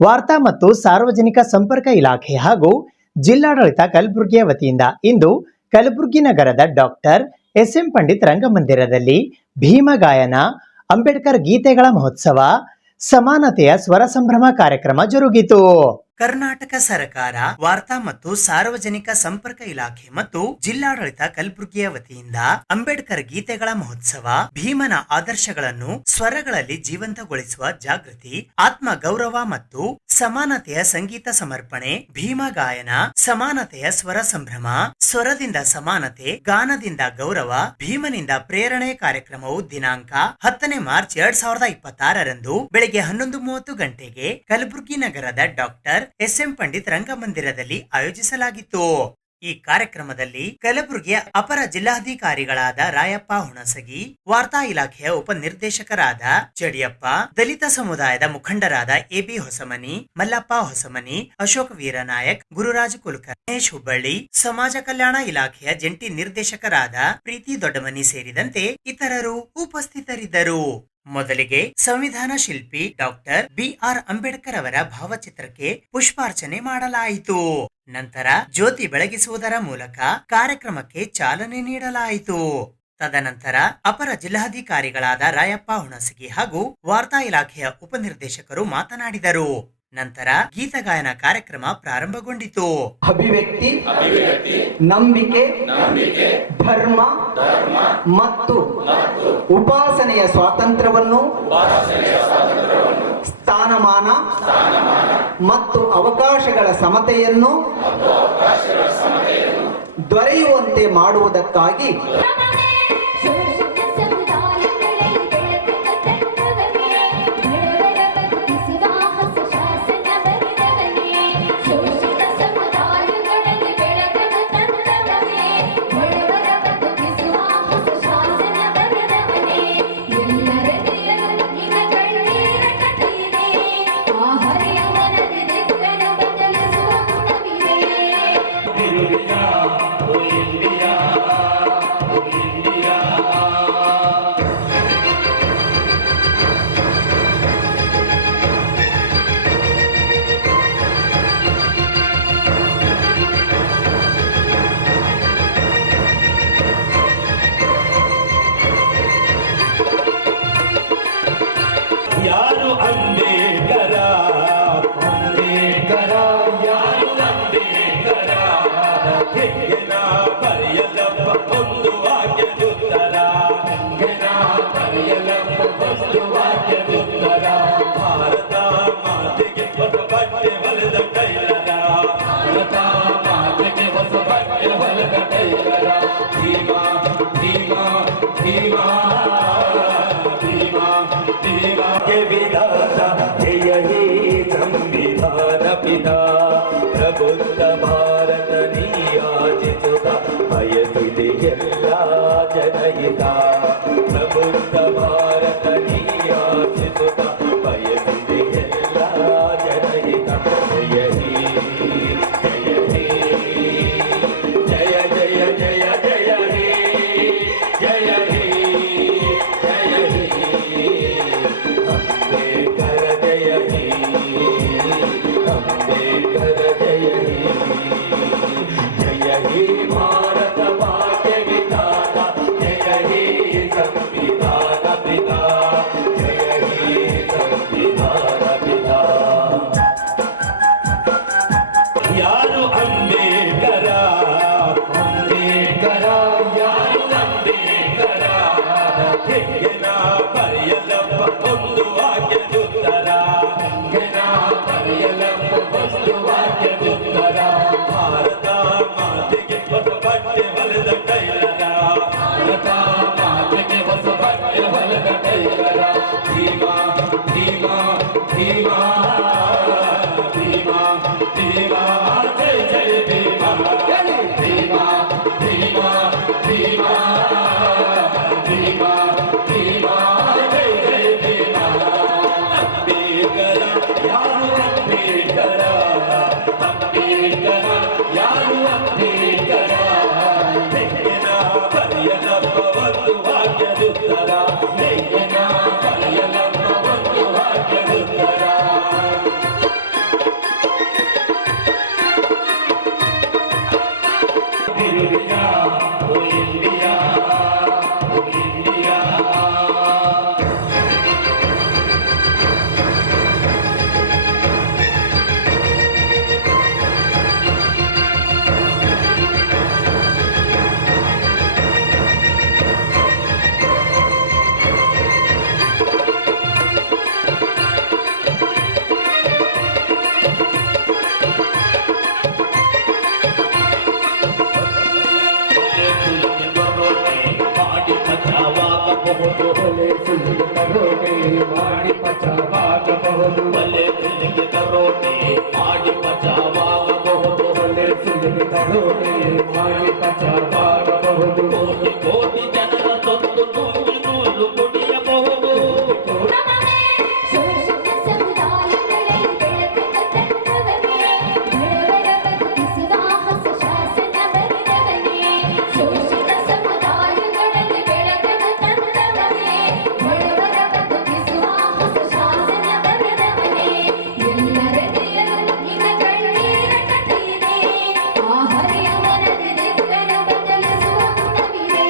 ವಾರ್ತಾ ಮತ್ತು ಸಾರ್ವಜನಿಕ ಸಂಪರ್ಕ ಇಲಾಖೆ ಹಾಗೂ ಜಿಲ್ಲಾಡಳಿತ ಕಲಬುರಗಿಯ ವತಿಯಿಂದ ಇಂದು ಕಲಬುರಗಿ ನಗರದ ಡಾಕ್ಟರ್ ಎಸ್.ಎಂ. ಪಂಡಿತ್ ರಂಗಮಂದಿರದಲ್ಲಿ ಭೀಮ ಗಾಯನ, ಅಂಬೇಡ್ಕರ್ ಗೀತೆಗಳ ಮಹೋತ್ಸವ, ಸಮಾನತೆಯ ಸ್ವರ ಸಂಭ್ರಮ ಕಾರ್ಯಕ್ರಮ ಜರುಗಿತು. ಕರ್ನಾಟಕ ಸರ್ಕಾರ ವಾರ್ತಾ ಮತ್ತು ಸಾರ್ವಜನಿಕ ಸಂಪರ್ಕ ಇಲಾಖೆ ಮತ್ತು ಜಿಲ್ಲಾಡಳಿತ ಕಲಬುರಗಿಯ ವತಿಯಿಂದ ಅಂಬೇಡ್ಕರ್ ಗೀತೆಗಳ ಮಹೋತ್ಸವ, ಭೀಮನ ಆದರ್ಶಗಳನ್ನು ಸ್ವರಗಳಲ್ಲಿ ಜೀವಂತಗೊಳಿಸುವ ಜಾಗೃತಿ, ಆತ್ಮ ಗೌರವ ಮತ್ತು ಸಮಾನತೆಯ ಸಂಗೀತ ಸಮರ್ಪಣೆ, ಭೀಮ ಗಾಯನ, ಸಮಾನತೆಯ ಸ್ವರ ಸಂಭ್ರಮ, ಸ್ವರದಿಂದ ಸಮಾನತೆ, ಗಾನದಿಂದ ಗೌರವ, ಭೀಮನಿಂದ ಪ್ರೇರಣೆ ಕಾರ್ಯಕ್ರಮವು ದಿನಾಂಕ 10ನೇ ಮಾರ್ಚ್ 2026ರಂದು ಬೆಳಗ್ಗೆ 11:30 ಗಂಟೆಗೆ ಕಲಬುರಗಿ ನಗರದ ಡಾಕ್ಟರ್ ಎಸ್.ಎಂ. ಪಂಡಿತ್ ರಂಗಮಂದಿರದಲ್ಲಿ ಆಯೋಜಿಸಲಾಗಿತ್ತು. ಈ ಕಾರ್ಯಕ್ರಮದಲ್ಲಿ ಕಲಬುರಗಿಯ ಅಪರ ಜಿಲ್ಲಾಧಿಕಾರಿಗಳಾದ ರಾಯಪ್ಪ ಹುಣಸಗಿ, ವಾರ್ತಾ ಇಲಾಖೆಯ ಉಪನಿರ್ದೇಶಕರಾದ ಜಡಿಯಪ್ಪ, ದಲಿತ ಸಮುದಾಯದ ಮುಖಂಡರಾದ ಎ.ಬಿ. ಹೊಸಮನಿ, ಮಲ್ಲಪ್ಪ ಹೊಸಮನಿ, ಅಶೋಕ್ ವೀರನಾಯಕ್, ಗುರುರಾಜ್ ಕುಲಕರ್ಣಿ, ಗಣೇಶ್ ಹುಬ್ಬಳ್ಳಿ, ಸಮಾಜ ಕಲ್ಯಾಣ ಇಲಾಖೆಯ ಜಂಟಿ ನಿರ್ದೇಶಕರಾದ ಪ್ರೀತಿ ದೊಡ್ಡಮನಿ ಸೇರಿದಂತೆ ಇತರರು ಉಪಸ್ಥಿತರಿದ್ದರು. ಮೊದಲಿಗೆ ಸಂವಿಧಾನ ಶಿಲ್ಪಿ ಡಾಕ್ಟರ್ ಬಿ.ಆರ್. ಅಂಬೇಡ್ಕರ್ ಅವರ ಭಾವಚಿತ್ರಕ್ಕೆ ಪುಷ್ಪಾರ್ಚನೆ ಮಾಡಲಾಯಿತು. ನಂತರ ಜ್ಯೋತಿ ಬೆಳಗಿಸುವುದರ ಮೂಲಕ ಕಾರ್ಯಕ್ರಮಕ್ಕೆ ಚಾಲನೆ ನೀಡಲಾಯಿತು. ತದನಂತರ ಅಪರ ಜಿಲ್ಲಾಧಿಕಾರಿಗಳಾದ ರಾಯಪ್ಪ ಹುಣಸಗಿ ಹಾಗೂ ವಾರ್ತಾ ಇಲಾಖೆಯ ಉಪನಿರ್ದೇಶಕರು ಮಾತನಾಡಿದರು. ನಂತರ ಗೀತಗಾಯನ ಕಾರ್ಯಕ್ರಮ ಪ್ರಾರಂಭಗೊಂಡಿತು. ಅಭಿವ್ಯಕ್ತಿ, ನಂಬಿಕೆ, ಧರ್ಮ ಮತ್ತು ಉಪಾಸನೆಯ ಸ್ವಾತಂತ್ರ್ಯವನ್ನು, ಸ್ಥಾನಮಾನ ಮತ್ತು ಅವಕಾಶಗಳ ಸಮತೆಯನ್ನು ದೊರೆಯುವಂತೆ ಮಾಡುವುದಕ್ಕಾಗಿ ಯಾರು ಅಂಬೇಡ್ಕರ, ಅಂಬೇಡ್ಕರ, ಯಾರು ಅಂಬೇಡ್ಕರ, ಹೆಂಗೆನ ಬರೆಯಲಪ್ಪ ಒಂದು ವಾಕ್ಯದುತ್ತರ, ಹೆಂಗೆನ ಬರೆಯಲಪ್ಪ ಒಂದು ವಾಕ್ಯದುತ್ತರ, ಭಾರತ ಮಾತೆಗೆ ಹೊಸ ಬಟ್ಟೆ ಹೊಲೆದ ಕೈಲರ, ಭಾರತ ಮಾತೆಗೆ ಹೊಸ ಬಟ್ಟೆ ಹೊಲೆದ ಕೈಲರ, ಭೀಮ ಭೀಮ ಭೀಮ ವಿಧಾತ, ಜಯ ಹೇ ಸಂವಿಧಾನ ಪಿತಾ, ಪ್ರಬುದ್ಧ ಭಾರತ ನೀಯಾಚಿಸುತ್ತ ಬಯಸುತ್ತೆ ಎಲ್ಲ ಜನಹಿತ, ಪ್ರಬುದ್ಧ ಭಾರತ ನೀಯಾಚಿಸುತ್ತ ಬಯಸುತ್ತೆ ಎಲ್ಲ ಜನಹಿತ, ಜಯ ಹೇ ಜಯ ಹೇ ಜಯ ಜಯ ಜಯ ಜಯ ಹೇ ಜಯ ಹೇ ಜಯ ಹೇ ಅಂಬೇಡ್ಕರ ಜಯ ಹೇ ಅಂಬೇಡ್ಕರ ಜಯ ಹೇ ಜಯ ಹೇ ಭಾರತ ಭಾಗ್ಯ ವಿಧಾತ, ಜಯ ಹೇ ಸಂವಿಧಾನ ಪಿತಾ, ಜಯ ಹೇ ಸಂವಿಧಾನ ಪಿತಾ. ಯಾರು ಅಂಬೇಡ್ಕರ, ಅಂಬೇಡ್ಕರ, ಯಾರು ಅಂಬೇಡ್ಕರ, ಹೆಂಗೆನ ಬರೆಯಲಪ್ಪ ಒಂದು ವಾಕ್ಯದುತ್ತರ, ಹೆಂಗೆನ ಬರೆಯಲಪ್ಪ ಒಂದು ವಾಕ್ಯದುತ್ತರ, ಭಾರತ ಮಾತೆಗೆ ಹೊಸ ಬಟ್ಟೆ ಹೊಲೆದ ಕೈಲರ, ಭಾರತ ಮಾತೆಗೆ ಹೊಸ ಬಟ್ಟೆ ಹೊಲೆದ ಕೈಲರ, ಭೀಮ ಭೀಮ ಭೀಮ ಭೀಮ ಭೀಮ ಜಯ ಜಯ ಭೀಮ, ಭೀಮ ಭೀಮ ಭೀಮ ಭೀಮ ಭೀಮ ಜಯ ಜಯ ಭೀಮ. ಅಂಬೇಡ್ಕರ ಯಾರು ಅಂಬೇಡ್ಕರ, ಅಂಬೇಡ್ಕರ ಯಾರು ಅಂಬೇಡ್ಕರ, ಹೆಂಗೆನ ಬರೆಯಲಪ್ಪ ಒಂದು ವಾಕ್ಯದುತ್ತರ, ಹೆಂಗೆನ ಬರೆಯಲಪ್ಪ ಒಂದು ವಾಕ್ಯದುತ್ತರ, ಸುಲಿಗೆ ತರೋಟೆ ಮಾಡಿ ಪಚಾವಾಗಬಹುದು ಒಲೆ ಸುಲಿಗೆ ತರೋಟೆ ಮಾಡಿ ಪಚಾವಾಗಬಹುದು ಒಲೆ ಸುಲಿಗೆ ತರೋಟೆ ಮಾಡಿ ಪಚಾವಾಗಬಹುದು ಕೋಟಿ ಕೋಟಿ ಜನರ ಸೊತ್ತು ನುಂಗಿ ನೂಲು ಕುಡಿಯಬಹುದು ಶೋಷಿತ ಸಮುದಾಯಗಳೇ ಬೆಳಕನ್ನು ತಂದವನೇ ಬಡವರ ಬದುಕಿಸುವ ಹೊಸ ಶಾಸನ ಬರೆದವನೇ ಶೋಷಿತ ಸಮುದಾಯಗಳಲ್ಲಿ ಬೆಳಕನ್ನು ತಂದವನೇ ಬಡವರ ಬದುಕಿಸುವ ಹೊಸ ಶಾಸನ ಬರೆದವನೇ ಎಲ್ಲರ ದೇವರು ನಿನ್ನ ಕಣ್ಣೀರ ಕಟ್ಟಿದೆ ಆ ಹರಿಯುವ ನದಿ ದಿಕ್ಕನ್ನು ಬದಲಿಸುವ ಗುಣವಿದೆ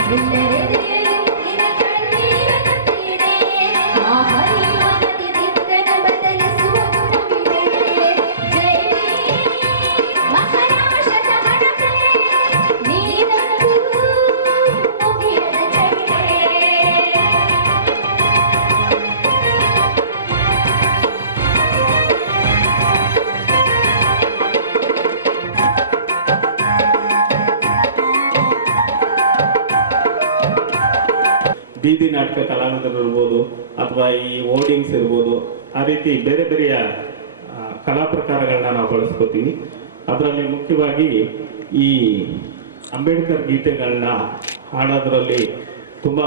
ಎಲ್ಲರ ದೇವರು ನಿನ್ನ ಕಣ್ಣೀರ ಕಟ್ಟಿದೆ ಆ ಹರಿಯುವ ನದಿ ದಿಕ್ಕನ್ನು ಬದಲಿಸುವ ಗುಣವಿದೆ ಜೈ ಮಹಾರಾಷ್ಟ್ರದ ಹಣತೆ ನೀನಂತೂ ಮುಗಿಯದ ಚರಿತೆ ಬೀದಿ ನಾಟಕ ಕಲಾವಿದರು ಇರ್ಬೋದು ಅಥವಾ ಈ ಹೋರ್ಡಿಂಗ್ಸ್ ಇರ್ಬೋದು, ಆ ರೀತಿ ಬೇರೆ ಬೇರೆಯ ಕಲಾ ಪ್ರಕಾರಗಳನ್ನ ನಾವು ಬಳಸ್ಕೋತೀವಿ. ಅದರಲ್ಲಿ ಮುಖ್ಯವಾಗಿ ಈ ಅಂಬೇಡ್ಕರ್ ಗೀತೆಗಳನ್ನ ಹಾಡೋದ್ರಲ್ಲಿ ತುಂಬ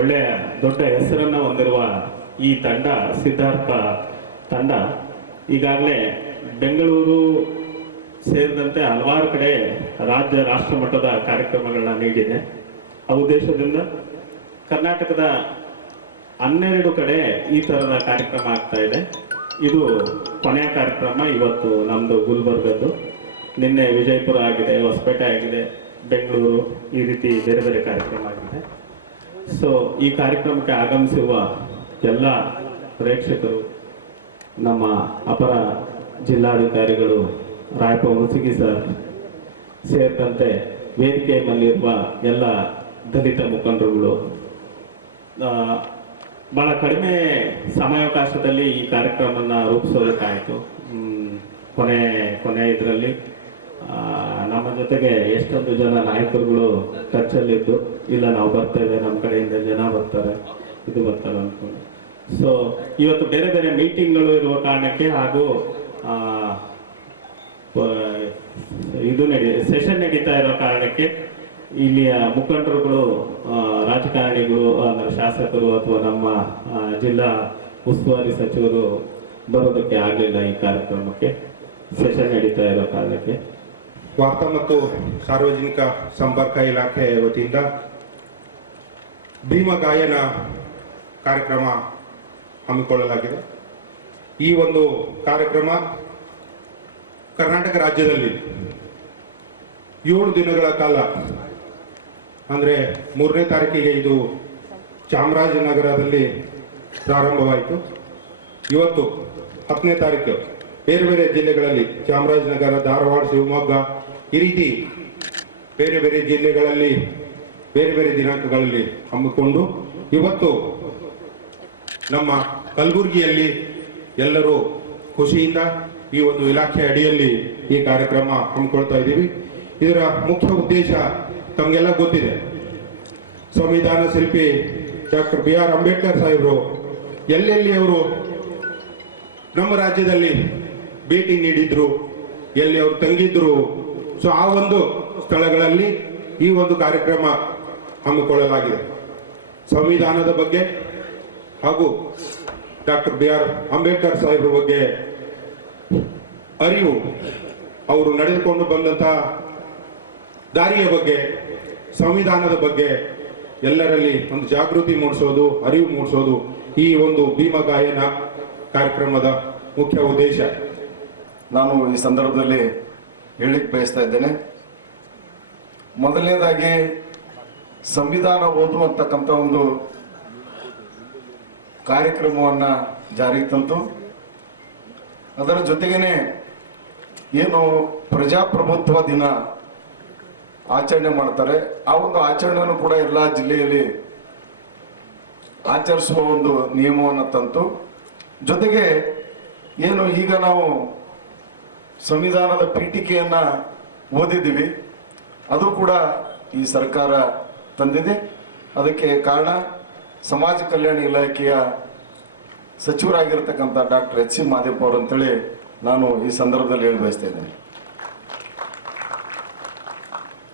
ಒಳ್ಳೆಯ ದೊಡ್ಡ ಹೆಸರನ್ನು ಹೊಂದಿರುವ ಈ ತಂಡ, ಸಿದ್ಧಾರ್ಥ ತಂಡ, ಈಗಾಗಲೇ ಬೆಂಗಳೂರು ಸೇರಿದಂತೆ ಹಲವಾರು ಕಡೆ ರಾಜ್ಯ ರಾಷ್ಟ್ರ ಮಟ್ಟದ ಕಾರ್ಯಕ್ರಮಗಳನ್ನ ನೀಡಿದೆ. ಆ ಉದ್ದೇಶದಿಂದ ಕರ್ನಾಟಕದ 12 ಕಡೆ ಈ ಥರದ ಕಾರ್ಯಕ್ರಮ ಆಗ್ತಾ ಇದೆ. ಇದು ಕೊನೆಯ ಕಾರ್ಯಕ್ರಮ. ಇವತ್ತು ನಮ್ಮದು ಗುಲ್ಬರ್ಗದ್ದು, ನಿನ್ನೆ ವಿಜಯಪುರ ಆಗಿದೆ, ಹೊಸಪೇಟೆ ಆಗಿದೆ, ಬೆಂಗಳೂರು, ಈ ರೀತಿ ಬೇರೆ ಬೇರೆ ಕಾರ್ಯಕ್ರಮ ಆಗಿದೆ. ಸೊ ಈ ಕಾರ್ಯಕ್ರಮಕ್ಕೆ ಆಗಮಿಸಿರುವ ಎಲ್ಲ ಪ್ರೇಕ್ಷಕರು, ನಮ್ಮ ಅಪರ ಜಿಲ್ಲಾಧಿಕಾರಿಗಳು ರಾಯಪ್ಪ ಹುಣಸಗಿ ಸರ್ ಸೇರಿದಂತೆ ವೇದಿಕೆ ಮೇಲಿರುವ ಎಲ್ಲ ದಲಿತ ಮುಖಂಡರುಗಳು, ಬಹಳ ಕಡಿಮೆ ಸಮಯಾವಕಾಶದಲ್ಲಿ ಈ ಕಾರ್ಯಕ್ರಮವನ್ನು ರೂಪಿಸೋದಕ್ಕಾಯಿತು. ಕೊನೆ ಇದರಲ್ಲಿ ನಮ್ಮ ಜೊತೆಗೆ ಎಷ್ಟೊಂದು ಜನ ನಾಯಕರುಗಳು ಟಚ್ಚಲ್ಲಿದ್ದು, ಇಲ್ಲ ನಾವು ಬರ್ತೇವೆ, ನಮ್ಮ ಕಡೆಯಿಂದ ಜನ ಬರ್ತಾರೆ, ಇದು ಬರ್ತಾರೆ ಅಂದ್ಕೊಂಡು. ಸೊ ಇವತ್ತು ಬೇರೆ ಬೇರೆ ಮೀಟಿಂಗ್ಗಳು ಇರುವ ಕಾರಣಕ್ಕೆ ಹಾಗೂ ಇದು ಸೆಷನ್ ನಡೀತಾ ಇರೋ ಕಾರಣಕ್ಕೆ ಇಲ್ಲಿಯ ಮುಖಂಡರುಗಳು, ರಾಜಕಾರಣಿಗಳು, ಅಂದರೆ ಶಾಸಕರು ಅಥವಾ ನಮ್ಮ ಜಿಲ್ಲಾ ಉಸ್ತುವಾರಿ ಸಚಿವರು ಬರೋದಕ್ಕೆ ಆಗಲಿಲ್ಲ. ಈ ಕಾರ್ಯಕ್ರಮಕ್ಕೆ ಸೆಷನ್ ನಡೀತಾ ಇರೋ ಕಾರಣಕ್ಕೆ ವಾರ್ತಾ ಮತ್ತು ಸಾರ್ವಜನಿಕ ಸಂಪರ್ಕ ಇಲಾಖೆ ವತಿಯಿಂದ ಭೀಮ ಗಾಯನ ಕಾರ್ಯಕ್ರಮ ಹಮ್ಮಿಕೊಳ್ಳಲಾಗಿದೆ. ಈ ಒಂದು ಕಾರ್ಯಕ್ರಮ ಕರ್ನಾಟಕ ರಾಜ್ಯದಲ್ಲಿ 7 ದಿನಗಳ ಕಾಲ, ಅಂದರೆ 3ನೇ ತಾರೀಕಿಗೆ ಇದು ಚಾಮರಾಜನಗರದಲ್ಲಿ ಪ್ರಾರಂಭವಾಯಿತು. ಇವತ್ತು 10ನೇ ತಾರೀಕು ಬೇರೆ ಬೇರೆ ಜಿಲ್ಲೆಗಳಲ್ಲಿ, ಚಾಮರಾಜನಗರ, ಧಾರವಾಡ, ಶಿವಮೊಗ್ಗ, ಈ ರೀತಿ ಬೇರೆ ಬೇರೆ ಜಿಲ್ಲೆಗಳಲ್ಲಿ ಬೇರೆ ಬೇರೆ ದಿನಾಂಕಗಳಲ್ಲಿ ಹಮ್ಮಿಕೊಂಡು ಇವತ್ತು ನಮ್ಮ ಕಲಬುರಗಿಯಲ್ಲಿ ಎಲ್ಲರೂ ಖುಷಿಯಿಂದ ಈ ಒಂದು ಇಲಾಖೆ ಅಡಿಯಲ್ಲಿ ಈ ಕಾರ್ಯಕ್ರಮ ಹಮ್ಮಿಕೊಳ್ತಾ ಇದ್ದೀವಿ. ಇದರ ಮುಖ್ಯ ಉದ್ದೇಶ ತಮಗೆಲ್ಲ ಗೊತ್ತಿದೆ. ಸಂವಿಧಾನ ಶಿಲ್ಪಿ ಡಾಕ್ಟರ್ BR ಅಂಬೇಡ್ಕರ್ ಸಾಹೇಬರು ಎಲ್ಲೆಲ್ಲಿ ಅವರು ನಮ್ಮ ರಾಜ್ಯದಲ್ಲಿ ಭೇಟಿ ನೀಡಿದ್ರು, ಎಲ್ಲಿ ಅವರು ತಂಗಿದ್ರು, ಸೊ ಆ ಒಂದು ಸ್ಥಳಗಳಲ್ಲಿ ಈ ಒಂದು ಕಾರ್ಯಕ್ರಮ ಹಮ್ಮಿಕೊಳ್ಳಲಾಗಿದೆ. ಸಂವಿಧಾನದ ಬಗ್ಗೆ ಹಾಗೂ ಡಾಕ್ಟರ್ BR ಅಂಬೇಡ್ಕರ್ ಸಾಹೇಬ್ರ ಬಗ್ಗೆ ಅರಿವು, ಅವರು ನಡೆದುಕೊಂಡು ಬಂದಂತಹ ದಾರಿಯ ಬಗ್ಗೆ, ಸಂವಿಧಾನದ ಬಗ್ಗೆ ಎಲ್ಲರಲ್ಲಿ ಒಂದು ಜಾಗೃತಿ ಮೂಡಿಸೋದು, ಅರಿವು ಮೂಡಿಸೋದು ಈ ಒಂದು ಭೀಮ ಗಾಯನ ಕಾರ್ಯಕ್ರಮದ ಮುಖ್ಯ ಉದ್ದೇಶ. ನಾನು ಈ ಸಂದರ್ಭದಲ್ಲಿ ಹೇಳಲಿಕ್ಕೆ ಬಯಸ್ತಾ ಇದ್ದೇನೆ. ಮೊದಲನೇದಾಗಿ ಸಂವಿಧಾನ ಓದುವಂತಕ್ಕಂಥ ಒಂದು ಕಾರ್ಯಕ್ರಮವನ್ನು ಜಾರಿಗೆ ತಂತು. ಅದರ ಜೊತೆಗೇನೆ ಏನು ಪ್ರಜಾಪ್ರಭುತ್ವ ದಿನ ಆಚರಣೆ ಮಾಡ್ತಾರೆ, ಆ ಒಂದು ಆಚರಣೆಯನ್ನು ಕೂಡ ಎಲ್ಲ ಜಿಲ್ಲೆಯಲ್ಲಿ ಆಚರಿಸುವ ಒಂದು ನಿಯಮವನ್ನು ತಂತು. ಜೊತೆಗೆ ಏನು ಈಗ ನಾವು ಸಂವಿಧಾನದ ಪೀಠಿಕೆಯನ್ನ ಓದಿದ್ದೀವಿ, ಅದು ಕೂಡ ಈ ಸರ್ಕಾರ ತಂದಿದೆ. ಅದಕ್ಕೆ ಕಾರಣ ಸಮಾಜ ಕಲ್ಯಾಣ ಇಲಾಖೆಯ ಸಚಿವರಾಗಿರ್ತಕ್ಕಂಥ ಡಾಕ್ಟರ್ ಎಚ್ ಸಿ ಮಾದೇವ್ ಅವರು ಅಂತೇಳಿ ನಾನು ಈ ಸಂದರ್ಭದಲ್ಲಿ ಹೇಳಿ ಬಯಸ್ತಾ ಇದ್ದೇನೆ.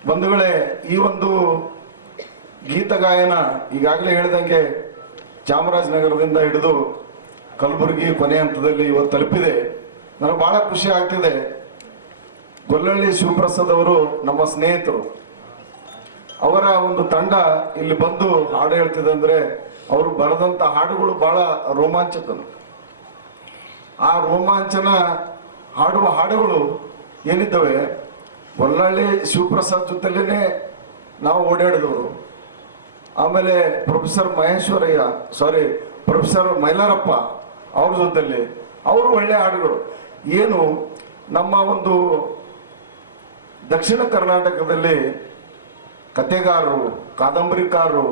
ಬಂಧುಗಳೇ, ಈ ಒಂದು ಗೀತಗಾಯನ ಈಗಾಗಲೇ ಹೇಳಿದಂಗೆ ಚಾಮರಾಜನಗರದಿಂದ ಹಿಡಿದು ಕಲಬುರಗಿ ಕೊನೆ ಹಂತದಲ್ಲಿ ಇವತ್ತು ತಲುಪಿದೆ. ನನಗೆ ಬಹಳ ಖುಷಿ ಆಗ್ತಿದೆ. ಗೊಲ್ಲಳ್ಳಿ ಶಿವಪ್ರಸಾದ್ ಅವರು ನಮ್ಮ ಸ್ನೇಹಿತರು. ಅವರ ಒಂದು ತಂಡ ಇಲ್ಲಿ ಬಂದು ಹಾಡು ಹೇಳ್ತಿದೆ ಅಂದ್ರೆ ಅವರು ಬರೆದಂತ ಹಾಡುಗಳು ಬಹಳ ರೋಮಾಂಚಕರು. ಆ ರೋಮಾಂಚನ ಹಾಡುವ ಹಾಡುಗಳು ಏನಿದ್ದಾವೆ, ಗೊಲ್ಲಳ್ಳಿ ಶಿವಪ್ರಸಾದ್ ಜೊತೆಲೇನೆ ನಾವು ಓಡಾಡಿದವರು. ಆಮೇಲೆ ಪ್ರೊಫೆಸರ್ ಮೈಲಾರಪ್ಪ ಅವ್ರ ಜೊತೆಲಿ ಅವರು ಒಳ್ಳೆ ಹಾಡುಗಳು. ಏನು ನಮ್ಮ ಒಂದು ದಕ್ಷಿಣ ಕರ್ನಾಟಕದಲ್ಲಿ ಕಥೆಗಾರರು, ಕಾದಂಬರಿಕಾರರು,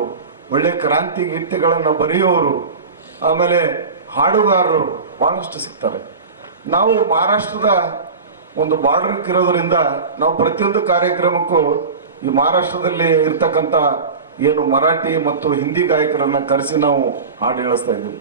ಒಳ್ಳೆ ಕ್ರಾಂತಿ ಗೀತೆಗಳನ್ನು ಬರೆಯೋರು, ಆಮೇಲೆ ಹಾಡುಗಾರರು ಬಹಳಷ್ಟು ಸಿಗ್ತಾರೆ. ನಾವು ಮಹಾರಾಷ್ಟ್ರದ ಒಂದು ಬಾರ್ಡರ್ ಇರೋದ್ರಿಂದ ನಾವು ಪ್ರತಿಯೊಂದು ಕಾರ್ಯಕ್ರಮಕ್ಕೂ ಈ ಮಹಾರಾಷ್ಟ್ರದಲ್ಲಿ ಇರ್ತಕ್ಕಂಥ ಏನು ಮರಾಠಿ ಮತ್ತು ಹಿಂದಿ ಗಾಯಕರನ್ನ ಕರೆಸಿ ನಾವು ಹಾಡು ಹೇಳಿಸ್ತಾ ಇದ್ದೀವಿ.